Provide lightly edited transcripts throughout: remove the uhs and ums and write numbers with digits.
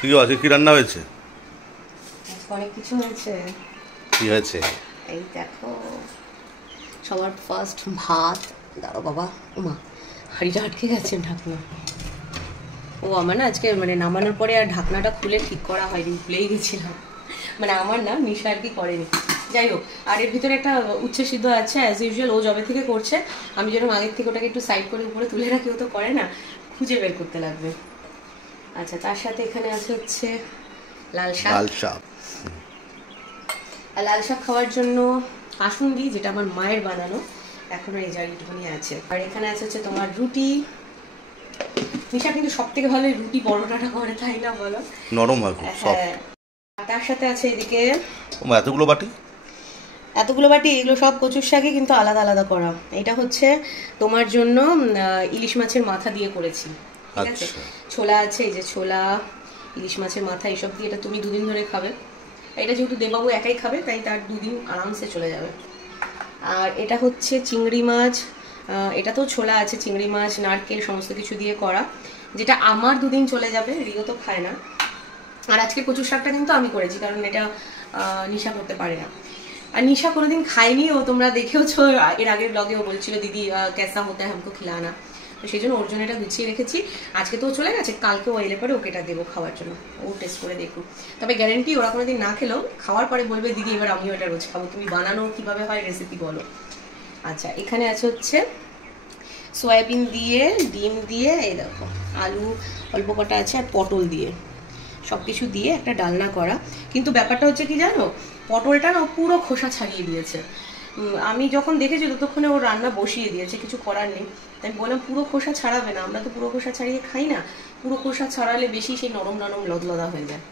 কি আছে, কি রান্না হয়েছে? অনেক কিছু হয়েছে। কি হয়েছে? এই দেখো, সবার ফার্স্ট ভাত। দাঁড়ো বাবা, ওমা হাঁড়িটা আটকে গেছে ঢাকনা। ও আমার না আজকে মানে নামানোর পরে আর ঢাকনাটা খুলে ঠিক করা হয়নি, ভুলেই গেছিলাম। মানে আমার না, নিশা আর কি করেনি। যাই হোক, আর এর ভিতরে একটা উচ্ছে সিদ্ধ আছে অ্যাজ ইউজুয়াল, ও জবে থেকে করছে। আমি যেরকম আগের থেকে ওটাকে একটু সাইড করে উপরে তুলে রাখি, ও তো করে না, খুঁজে বের করতে লাগবে। আচ্ছা, তার সাথে এখানে আছে হচ্ছে লাল শাক। লাল শাক খাওয়ার জন্য কাসুন্দি, যেটা আমার মায়ের বানানো, এখনো এই জায়গাটুকুনি আছে। আর এখানে আছে হচ্ছে তোমার রুটি। নিশা কিন্তু সব থেকে ভালো রুটি পরোটাটা করে, তাই না বলো? নরম হয় খুব। হ্যাঁ, তার সাথে আছে এদিকে এতগুলো বাটি। এগুলো সব কচুর শাকে, কিন্তু আলাদা আলাদা করা। এটা হচ্ছে তোমার জন্য ইলিশ মাছের মাথা দিয়ে করেছি, ঠিক আছে। ছোলা আছে, এই যে ছোলা, ইলিশ মাছের মাথা, এসব দিয়ে এটা তুমি দুদিন ধরে খাবে। এটা যেহেতু দেববাবু একাই খাবে, তাই তার দুদিন আরামসে চলে যাবে। আর এটা হচ্ছে চিংড়ি মাছ, এটা তো ছোলা আছে, চিংড়ি মাছ, নারকেল, সমস্ত কিছু দিয়ে করা, যেটা আমার দুদিন চলে যাবে। রিও তো খায় না। আর আজকে কচুর শাকটা কিন্তু আমি করেছি, কারণ এটা নিশা করতে পারে না। আর নিশা কোনোদিন খায়নি, ও তোমরা দেখেওছো এর আগের ব্লগেও বলছিল দিদি কেসা হতে হয় हमको खिलाना, তো সেই জন্য ওর জন্য এটা গুছিয়ে রেখেছি। আজকে তো চলে গেছে, কালকে ও এলে পরে ওকে এটা দেবো খাওয়ার জন্য, ও টেস্ট করে দেখুক। তবে গ্যারেন্টি ওরা কোনোদিন না খেলেও খাওয়ার পরে বলবে দিদি এবার আমিও এটা রোজ খাবো, তুমি বানানো কিভাবে হয় রেসিপি বলো। আচ্ছা, এখানে আছে হচ্ছে সয়াবিন দিয়ে, ডিম দিয়ে, এই দেখো আলু অল্প কটা আছে, আর পটল দিয়ে, সব কিছু দিয়ে একটা ডালনা করা। কিন্তু ব্যাপারটা হচ্ছে কি জানো, পটলটা না পুরো খোসা ছাড়িয়ে দিয়েছে। আমি যখন দেখেছি ততক্ষণে ও রান্না বসিয়ে দিয়েছে, কিছু করার নেই। তাই বললাম পুরো খোসা ছাড়াবে না, আমরা তো পুরো খোসা ছাড়িয়ে খাই না, পুরো খোসা ছাড়ালে বেশি সেই নরম নরম লদলদা হয়ে যায়।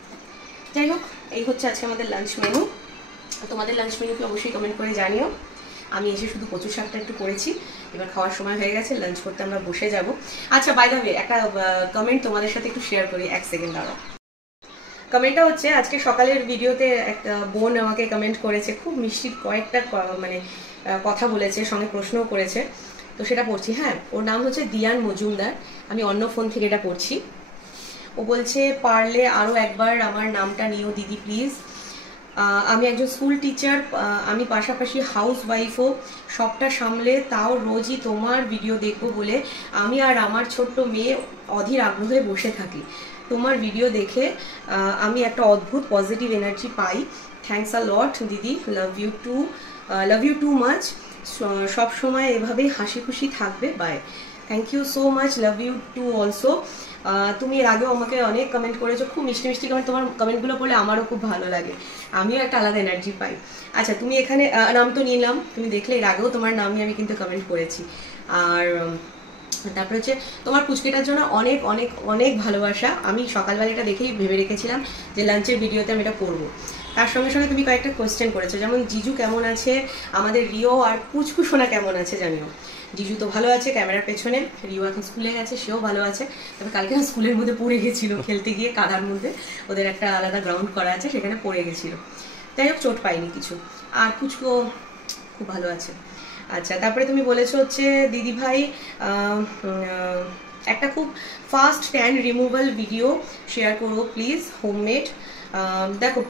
যাই হোক, এই হচ্ছে আজকে আমাদের লাঞ্চ মেনু। তোমাদের লাঞ্চ মেনুকে অবশ্যই কমেন্ট করে জানিও। আমি এসে শুধু কচু শাকটা একটু করেছি, এবার খাওয়ার সময় হয়ে গেছে, লাঞ্চ করতে আমরা বসে যাব। আচ্ছা, বাই দ্য ওয়ে, একটা কমেন্ট তোমাদের সাথে একটু শেয়ার করি, এক সেকেন্ড দাঁড়াও। কমেন্টটা হচ্ছে আজকে সকালের ভিডিওতে একটা বোন আমাকে কমেন্ট করেছে, খুব মিষ্টি কয়েকটা মানে কথা বলেছে, সঙ্গে প্রশ্নও করেছে, তো সেটা পড়ছি। হ্যাঁ, ওর নাম হচ্ছে দিয়ান মজুমদার, আমি অন্য ফোন থেকে এটা পড়ছি। ও বলছে, পারলে আরও একবার আমার নামটা নিও দিদি প্লিজ। আমি একজন স্কুল টিচার, আমি পাশাপাশি হাউস ওয়াইফও, সবটা সামলে তাও রোজই তোমার ভিডিও দেখবো বলে আমি আর আমার ছোট্ট মেয়ে অধীর আগ্রহে বসে থাকি। তোমার ভিডিও দেখে আমি একটা অদ্ভুত পজিটিভ এনার্জি পাই। থ্যাংকস আ লট দিদি, লাভ ইউ টু মাচ। সব সময় এভাবেই হাসি খুশি থাকবে, bye. Thank you so much, love you too also. তুমি এর আগেও আমাকে অনেক কমেন্ট করেছো, খুব মিষ্টি মিষ্টি কমেন্ট, তোমার কমেন্টগুলো পড়লে আমারও খুব ভালো লাগে, আমিও একটা আলাদা এনার্জি পাই। আচ্ছা, তুমি এখানে নাম তো নিলাম, তুমি দেখলে এর আগেও তোমার নাম নিয়ে আমি কিন্তু কমেন্ট করেছি। আর তারপরে হচ্ছে তোমার পুচকিটার জন্য অনেক অনেক অনেক ভালোবাসা। আমি সকালবেলা এটা দেখেই ভেবে রেখেছিলাম যে লাঞ্চের ভিডিওতে আমি এটা করবো। তার সঙ্গে সঙ্গে তুমি কয়েকটা কোয়েশ্চেন করেছো, যেমন জিজু কেমন আছে, আমাদের রিও আর পুচকু সোনা কেমন আছে জানিও। জিজু তো ভালো আছে ক্যামেরার পেছনে, রিও এখন স্কুলে গেছে, সেও ভালো আছে। তবে কালকে স্কুলের মধ্যে পড়ে গেছিল খেলতে গিয়ে, কাদার মধ্যে, ওদের একটা আলাদা গ্রাউন্ড করা আছে, সেখানে পড়ে গেছিল। যাই হোক, চোট পাইনি কিছু। আর পুচকু খুব ভালো আছে। আচ্ছা, তারপরে তুমি বলেছো হচ্ছে দিদি ভাই একটা খুব fast tan removal video share করো প্লিজ, হোমমেড। দেখো,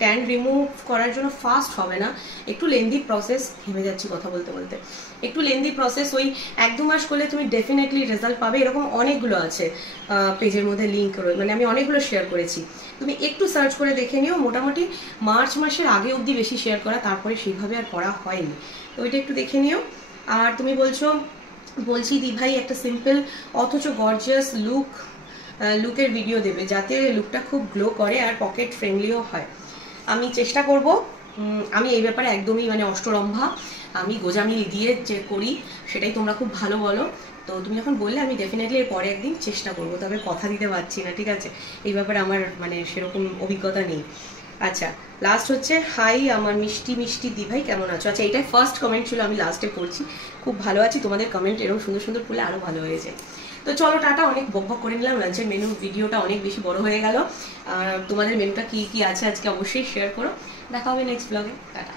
ট্যান রিমুভ করার জন্য ফাস্ট হবে না, একটু লেন্দি প্রসেস। ভেবে যাচ্ছি কথা বলতে বলতে, একটু লেন্দি প্রসেস। ওই 1-2 মাস করলে তুমি ডেফিনেটলি রেজাল্ট পাবে। এরকম অনেকগুলো আছে পেজের মধ্যে, লিঙ্ক রয়েছে, মানে আমি অনেকগুলো শেয়ার করেছি, তুমি একটু সার্চ করে দেখে নিও। মোটামুটি মার্চ মাসের আগে অবধি বেশি শেয়ার করা, তারপরে সেভাবে আর করা হয়নি, তো ওইটা একটু দেখে নিও। আর তুমি বলছি দি ভাই একটা সিম্পল অথচ গর্জিয়াস লুকের ভিডিও দেবে, যাতে লুকটা খুব গ্লো করে আর পকেট ফ্রেন্ডলিও হয়। আমি চেষ্টা করব। আমি এই ব্যাপারে একদমই মানে অষ্টরম্ভা, আমি গোজামিল দিয়ে যে করি সেটাই তোমরা খুব ভালো বলো। তো তুমি যখন বললে আমি ডেফিনেটলি এর পরে একদিন চেষ্টা করব, তবে কথা দিতে পারছি না, ঠিক আছে? এই ব্যাপারে আমার মানে সেরকম অভিজ্ঞতা নেই। আচ্ছা, লাস্ট হচ্ছে হাই আমার মিষ্টি মিষ্টি দি ভাই কেমন আছো। আচ্ছা, এটাই ফার্স্ট কমেন্ট ছিল, আমি লাস্টে পড়ছি। খুব ভালো আছি, তোমাদের কমেন্ট এরকম সুন্দর সুন্দর পড়লে আরও ভালো হয়ে যায়। তো চলো টাটা, অনেক বকবক করে নিলাম, লাঞ্চের মেনু ভিডিওটা অনেক বেশি বড় হয়ে গেল। তোমাদের মেনুটা কি কি আছে আজকে অবশ্যই শেয়ার করো। দেখা হবে নেক্সট ব্লগে, টাটা।